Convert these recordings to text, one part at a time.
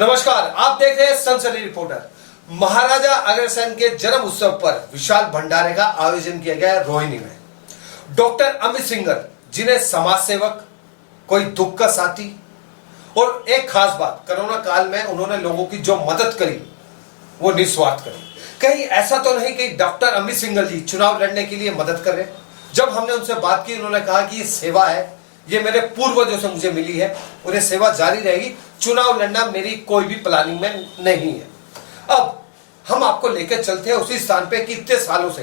नमस्कार, आप देख रहे हैं सनसनी रिपोर्टर। महाराजा अग्रसेन के जन्म उत्सव पर विशाल भंडारे का आयोजन किया गया रोहिणी में। डॉक्टर अमित सिंघल, जिन्हें समाज सेवक, कोई दुख का साथी और एक खास बात, कोरोना काल में उन्होंने लोगों की जो मदद करी वो निस्वार्थ करी। कहीं ऐसा तो नहीं कि डॉक्टर अमित सिंघल जी चुनाव लड़ने के लिए मदद कर रहे। जब हमने उनसे बात की, उन्होंने कहा कि ये सेवा है, ये मेरे पूर्वजों से मुझे मिली है और ये सेवा जारी रहेगी। चुनाव लड़ना मेरी कोई भी प्लानिंग में नहीं है। अब हम आपको लेकर चलते हैं उसी स्थान पे कि इतने सालों से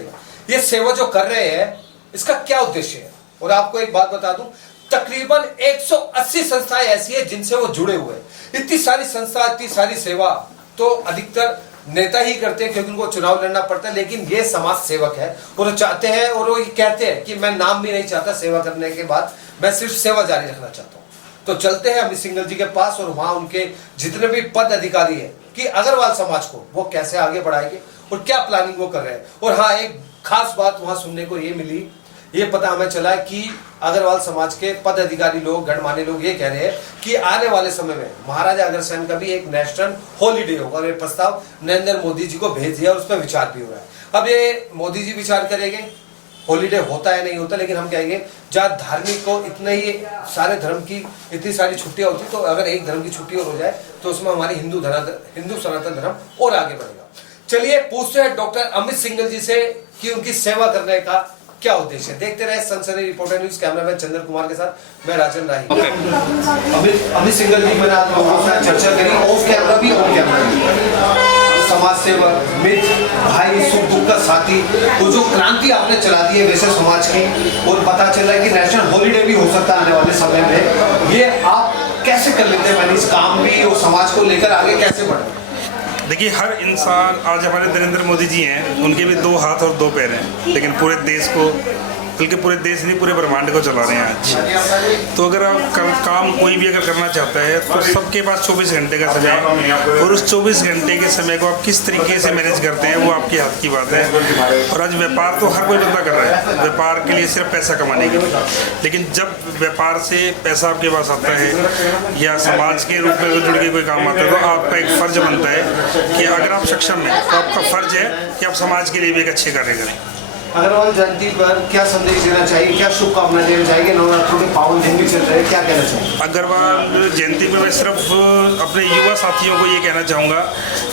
ये सेवा जो कर रहे हैं, इसका क्या उद्देश्य है। और आपको एक बात बता दूं, तकरीबन 180 संस्थाएं ऐसी है जिनसे वो जुड़े हुए हैं। इतनी सारी संस्था, इतनी सारी सेवा तो अधिकतर नेता ही करते हैं क्योंकि उनको चुनाव लड़ना पड़ता है, लेकिन ये समाज सेवक है और वो चाहते हैं और वो ये कहते हैं कि मैं नाम भी नहीं चाहता सेवा करने के बाद, मैं सिर्फ सेवा जारी रखना चाहता हूँ। तो चलते हैं अमित सिंघल जी के पास और वहां उनके जितने भी पद अधिकारी है कि अग्रवाल समाज को वो कैसे आगे बढ़ाएंगे और क्या प्लानिंग वो कर रहे हैं। और हाँ, एक खास बात वहां सुनने को ये मिली, ये पता हमें चला कि अग्रवाल समाज के पद अधिकारी लोग, गणमान्य लोग ये कह रहे हैं कि आने वाले समय में महाराजा अग्रसेन का भी एक नेशनल हॉलीडे होगा और ये प्रस्ताव नरेंद्र मोदी जी को भेज दिया और उस पर विचार भी हो रहा है। अब ये मोदी जी विचार करेंगे हॉलीडे होता है नहीं होता, लेकिन हम कहेंगे जहाँ धार्मिक को इतने ही सारे धर्म की इतनी सारी छुट्टियां होती, तो अगर एक धर्म की छुट्टी और हो जाए तो उसमें हमारी हिंदू सनातन धर्म और आगे बढ़ेगा। चलिए पूछते हैं डॉक्टर अमित सिंघल जी से कि उनकी सेवा करने का क्या उद्देश्य है। देखते रहे सनसनी रिपोर्टर न्यूज, कैमरामैन चंद्र कुमार के साथ मैं राजन राही। अमित सिंघल जी, मैंने आज लोगों से चर्चा करी, ऑफ कैमरा भी ऑन कैमरा भी। समाज सेवक, मित्र, भाई, सुख दुख का साथी, तो जो क्रांति आपने चला दी है वैसे समाज की, और पता चल रहा है कि नेशनल हॉलीडे भी हो सकता है आने वाले समय में, ये आप कैसे कर लेते हैं मैंने इस काम भी और समाज को लेकर आगे कैसे बढ़े। देखिए, हर इंसान, आज हमारे नरेंद्र मोदी जी हैं, उनके भी 2 हाथ और 2 पैर हैं, लेकिन पूरे देश को, बल्कि पूरे देश नहीं पूरे ब्रह्मांड को चला रहे हैं आज। तो अगर आप काम कोई भी अगर करना चाहता है तो सबके पास 24 घंटे का समय है, और उस 24 घंटे के समय को आप किस तरीके से मैनेज करते हैं वो आपके हाथ की बात है। और आज व्यापार तो हर कोई बंदा कर रहा है, व्यापार के लिए सिर्फ पैसा कमाने के लिए, लेकिन जब व्यापार से पैसा आपके पास आता है या समाज के रूप में जुड़ के कोई काम आता है, तो आपका एक फ़र्ज बनता है कि अगर आप सक्षम हैं तो आपका फ़र्ज है कि आप समाज के लिए भी एक अच्छे कार्य करें। अग्रवाल जयंती पर क्या संदेश देना चाहिए, क्या शुभकामनाएं देना चाहिए? नवरात्रों के पावन दिन भी चल रहे हैं, क्या कहना चाहिए? अग्रवाल जयंती पर मैं सिर्फ अपने युवा साथियों को ये कहना चाहूँगा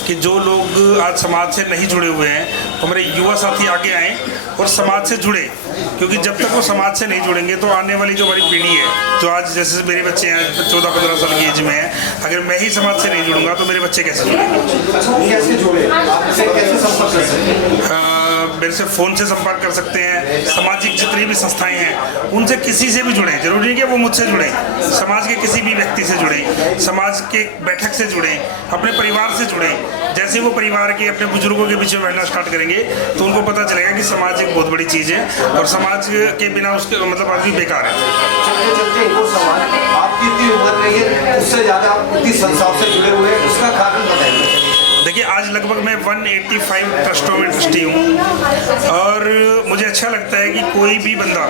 कि जो लोग आज समाज से नहीं जुड़े हुए हैं, हमारे युवा साथी आगे आएँ और समाज से जुड़े, क्योंकि जब तक वो समाज से नहीं जुड़ेंगे तो आने वाली जो हमारी पीढ़ी है, जो आज जैसे मेरे बच्चे हैं 14-15 साल की एज में हैं, अगर मैं ही समाज से नहीं जुड़ूंगा तो मेरे बच्चे कैसे जुड़ेंगे? कैसे जुड़े? आपसे कैसे संपर्क कर सकते हैं? मेरे से फ़ोन से संपर्क कर सकते हैं। सामाजिक जितनी भी संस्थाएं हैं उनसे किसी से भी जुड़ें, जरूरी नहीं कि वो मुझसे जुड़ें, समाज के किसी भी व्यक्ति से जुड़ें, समाज के बैठक से जुड़ें, अपने परिवार से जुड़ें। जैसे वो परिवार के अपने बुजुर्गों के पीछे बैठना स्टार्ट करेंगे तो उनको पता चलेगा कि समाज एक बहुत बड़ी चीज़ है और समाज के बिना उसके मतलब आदमी बेकार है। आपकी इतनी उम्र नहीं है, उससे ज़्यादा आप इतनी संस्थाओं से जुड़े हुए हैं, उसका कारण बताइए। देखिए, आज लगभग मैं 185 ट्रस्टों में ट्रस्टी हूँ और मुझे अच्छा लगता है कि कोई भी बंदा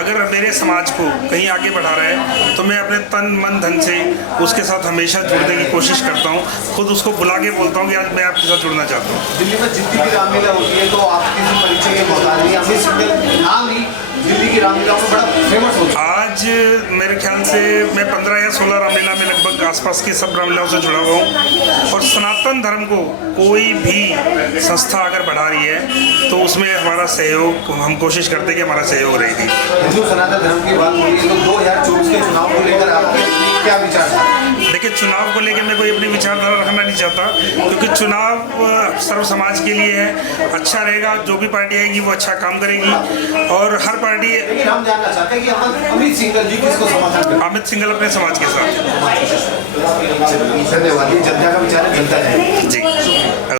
अगर मेरे समाज को कहीं आगे बढ़ा रहा है तो मैं अपने तन मन धन से उसके साथ हमेशा जुड़ने की कोशिश करता हूँ। खुद उसको बुला के बोलता हूँ कि आज मैं आपके साथ जुड़ना चाहता हूँ। दिल्ली में जितनी भी रामलीला होती है तो आप किसी परिचय के मोहताज नहीं, अमित सिंघल नाम ही दिल्ली की रामलीला में बड़ा फेमस होता है। आज मेरे ख्याल से मैं 15 या 16 रामलीला में लगभग आसपास की सब रामलीलाओं से जुड़ा हुआ हूँ। और सनातन धर्म को कोई भी संस्था अगर बढ़ा रही है तो उसमें हमारा सहयोग, हम कोशिश करते हैं कि हमारा सहयोग रहेगी। हिंदू सनातन धर्म की बात होगी तो 2024 के चुनाव को लेकर आपके क्या विचार है? देखिए, चुनाव को लेकर मैं कोई अपनी विचारधारा रखना नहीं चाहता, क्योंकि चुनाव सर्व समाज के लिए है। अच्छा रहेगा, जो भी पार्टी आएगी वो अच्छा काम करेगी और हर पार्टी। लेकिन हम जानना चाहते हैं कि अमित सिंघल जी किसको समर्थन करें? अमित सिंघल अपने समाज के साथ। धन्यवाद। जनता का विचार जनता है। जी।